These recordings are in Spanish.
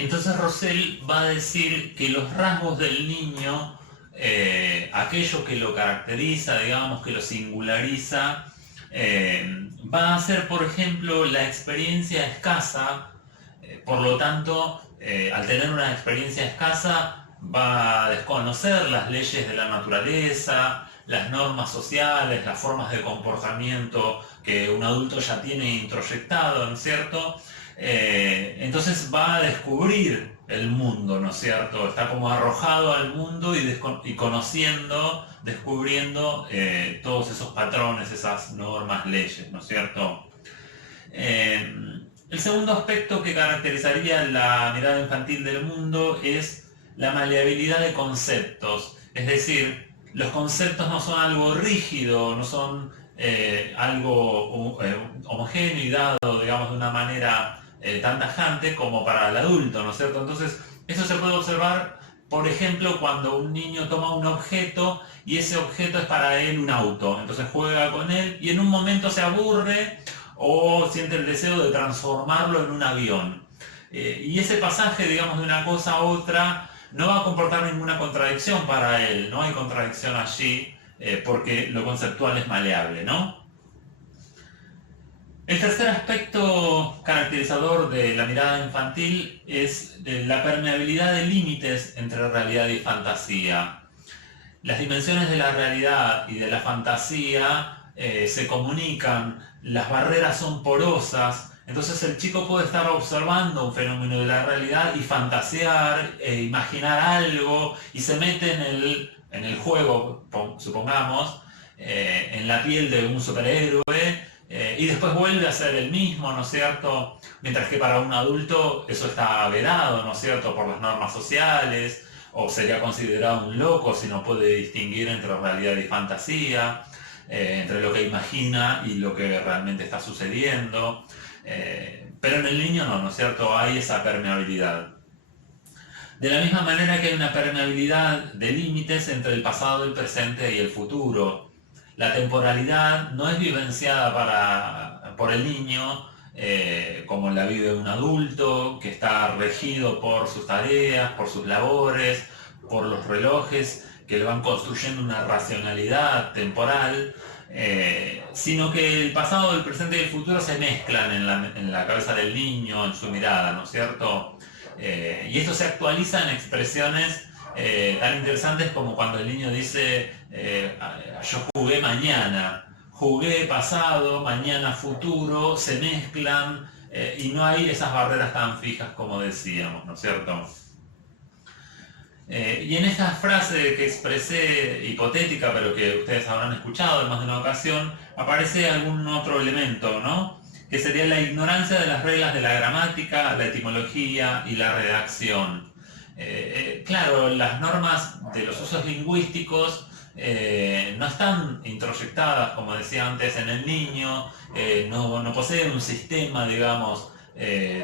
Entonces Rosell va a decir que los rasgos del niño, aquello que lo caracteriza, digamos, que lo singulariza, va a ser, por ejemplo, la experiencia escasa. Por lo tanto, al tener una experiencia escasa, va a desconocer las leyes de la naturaleza, las normas sociales, las formas de comportamiento que un adulto ya tiene introyectado, ¿no es cierto? Entonces va a descubrir el mundo, ¿no es cierto? Está como arrojado al mundo y conociendo, descubriendo todos esos patrones, esas normas, leyes, ¿no es cierto? El segundo aspecto que caracterizaría la mirada infantil del mundo es la maleabilidad de conceptos. Es decir, los conceptos no son algo rígido, no son algo homogéneo y dado, digamos, de una manera tan tajante como para el adulto, ¿no es cierto? Entonces, eso se puede observar, por ejemplo, cuando un niño toma un objeto y ese objeto es para él un auto. Entonces juega con él y en un momento se aburre o siente el deseo de transformarlo en un avión. Y ese pasaje, digamos, de una cosa a otra no va a comportar ninguna contradicción para él, no hay contradicción allí, porque lo conceptual es maleable, ¿no? El tercer aspecto caracterizador de la mirada infantil es la permeabilidad de límites entre realidad y fantasía. Las dimensiones de la realidad y de la fantasía se comunican, las barreras son porosas, entonces el chico puede estar observando un fenómeno de la realidad y fantasear, imaginar algo y se mete en el juego, supongamos, en la piel de un superhéroe y después vuelve a ser el mismo, ¿no es cierto? Mientras que para un adulto eso está vedado, ¿no es cierto?, por las normas sociales, o sería considerado un loco si no puede distinguir entre realidad y fantasía, entre lo que imagina y lo que realmente está sucediendo. Pero en el niño no, ¿no es cierto?, hay esa permeabilidad. De la misma manera que hay una permeabilidad de límites entre el pasado, el presente y el futuro. La temporalidad no es vivenciada por el niño como la vive un adulto, que está regido por sus tareas, por sus labores, por los relojes que le van construyendo una racionalidad temporal, sino que el pasado, el presente y el futuro se mezclan en la cabeza del niño, en su mirada, ¿no es cierto? Y esto se actualiza en expresiones tan interesantes como cuando el niño dice yo jugué mañana, jugué pasado, mañana futuro, se mezclan y no hay esas barreras tan fijas como decíamos, ¿no es cierto? Y en esta frase que expresé, hipotética, pero que ustedes habrán escuchado en más de una ocasión, aparece algún otro elemento, ¿no? Que sería la ignorancia de las reglas de la gramática, la etimología y la redacción. Claro, las normas de los usos lingüísticos no están introyectadas, como decía antes, en el niño, no poseen un sistema, digamos,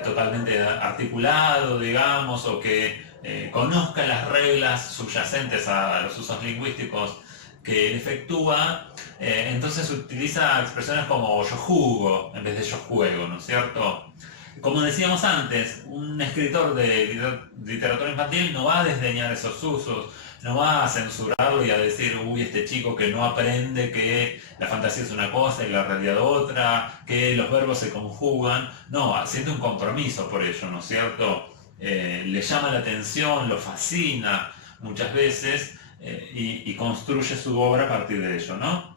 totalmente articulado, digamos, o que conozca las reglas subyacentes a los usos lingüísticos que él efectúa, entonces utiliza expresiones como yo jugo en vez de yo juego, ¿no es cierto? Como decíamos antes, un escritor de literatura infantil no va a desdeñar esos usos, no va a censurarlo y a decir, uy, este chico que no aprende que la fantasía es una cosa y la realidad otra, que los verbos se conjugan. No, siente un compromiso por ello, ¿no es cierto? Le llama la atención, lo fascina muchas veces y construye su obra a partir de ello, ¿no?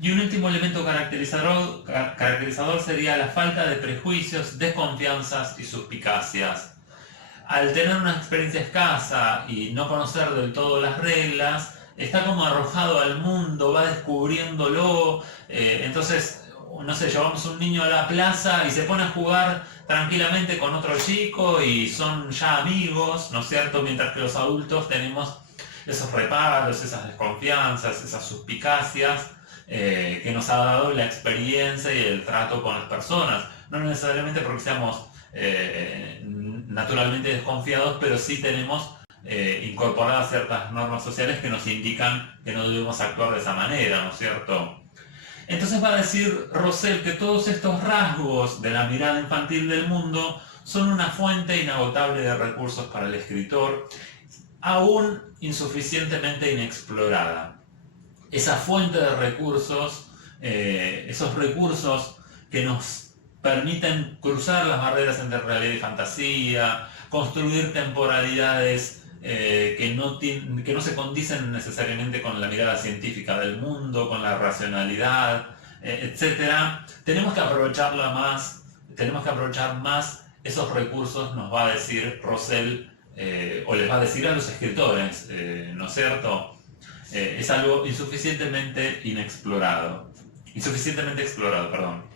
Y un último elemento caracterizador sería la falta de prejuicios, desconfianzas y suspicacias. Al tener una experiencia escasa y no conocer del todo las reglas, está como arrojado al mundo, va descubriéndolo, entonces, no sé, llevamos un niño a la plaza y se pone a jugar tranquilamente con otro chico y son ya amigos, ¿no es cierto? Mientras que los adultos tenemos esos reparos, esas desconfianzas, esas suspicacias que nos ha dado la experiencia y el trato con las personas. No necesariamente porque seamos naturalmente desconfiados, pero sí tenemos incorporadas ciertas normas sociales que nos indican que no debemos actuar de esa manera, ¿no es cierto? Entonces va a decir Rosell que todos estos rasgos de la mirada infantil del mundo son una fuente inagotable de recursos para el escritor, aún insuficientemente inexplorada. Esa fuente de recursos, esos recursos que nos permiten cruzar las barreras entre realidad y fantasía, construir temporalidades que no se condicen necesariamente con la mirada científica del mundo, con la racionalidad, etc. Tenemos que aprovechar más esos recursos, nos va a decir Rosell, o les va a decir a los escritores, ¿no es cierto? Es algo insuficientemente explorado, perdón.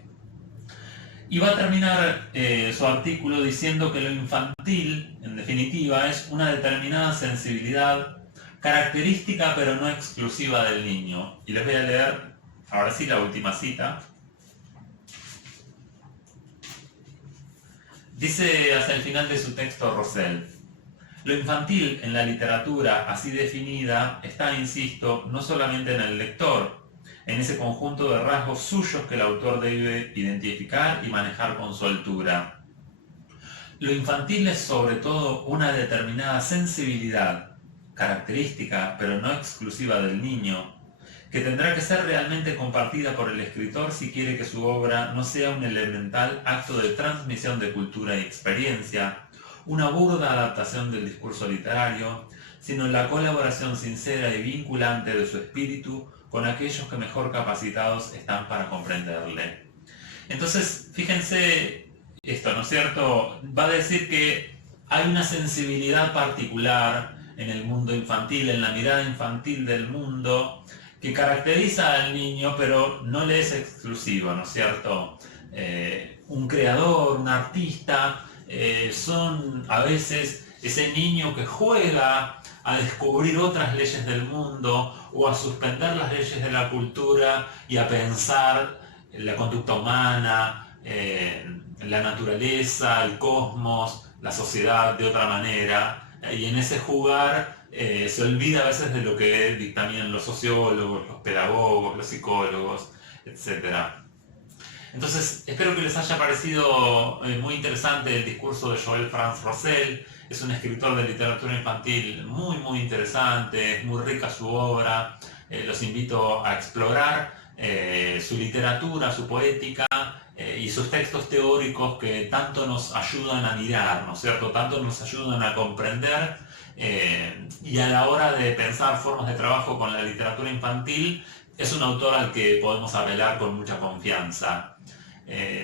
Y va a terminar su artículo diciendo que lo infantil, en definitiva, es una determinada sensibilidad característica pero no exclusiva del niño. Y les voy a leer, ahora sí, la última cita. Dice hasta el final de su texto Rosell: lo infantil en la literatura así definida está, insisto, no solamente en el lector, en ese conjunto de rasgos suyos que el autor debe identificar y manejar con soltura. Lo infantil es sobre todo una determinada sensibilidad, característica pero no exclusiva del niño, que tendrá que ser realmente compartida por el escritor si quiere que su obra no sea un elemental acto de transmisión de cultura y experiencia, una burda adaptación del discurso literario, sino la colaboración sincera y vinculante de su espíritu con aquellos que mejor capacitados están para comprenderle. Entonces, fíjense esto, ¿no es cierto? Va a decir que hay una sensibilidad particular en el mundo infantil, en la mirada infantil del mundo, que caracteriza al niño, pero no le es exclusivo, ¿no es cierto? Un creador, un artista, son a veces ese niño que juega a descubrir otras leyes del mundo o a suspender las leyes de la cultura y a pensar la conducta humana, la naturaleza, el cosmos, la sociedad de otra manera, y en ese jugar se olvida a veces de lo que dictaminan los sociólogos, los pedagogos, los psicólogos, etc. Entonces, espero que les haya parecido muy interesante el discurso de Joël Franz Rosell. Es un escritor de literatura infantil muy interesante, es muy rica su obra. Los invito a explorar su literatura, su poética y sus textos teóricos que tanto nos ayudan a mirar, ¿no es cierto? Tanto nos ayudan a comprender y a la hora de pensar formas de trabajo con la literatura infantil, es un autor al que podemos apelar con mucha confianza.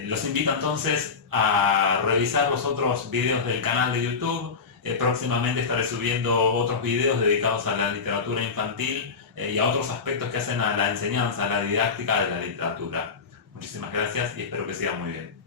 Los invito entonces a revisar los otros videos del canal de YouTube. Próximamente estaré subiendo otros videos dedicados a la literatura infantil y a otros aspectos que hacen a la enseñanza, a la didáctica de la literatura. Muchísimas gracias y espero que sigan muy bien.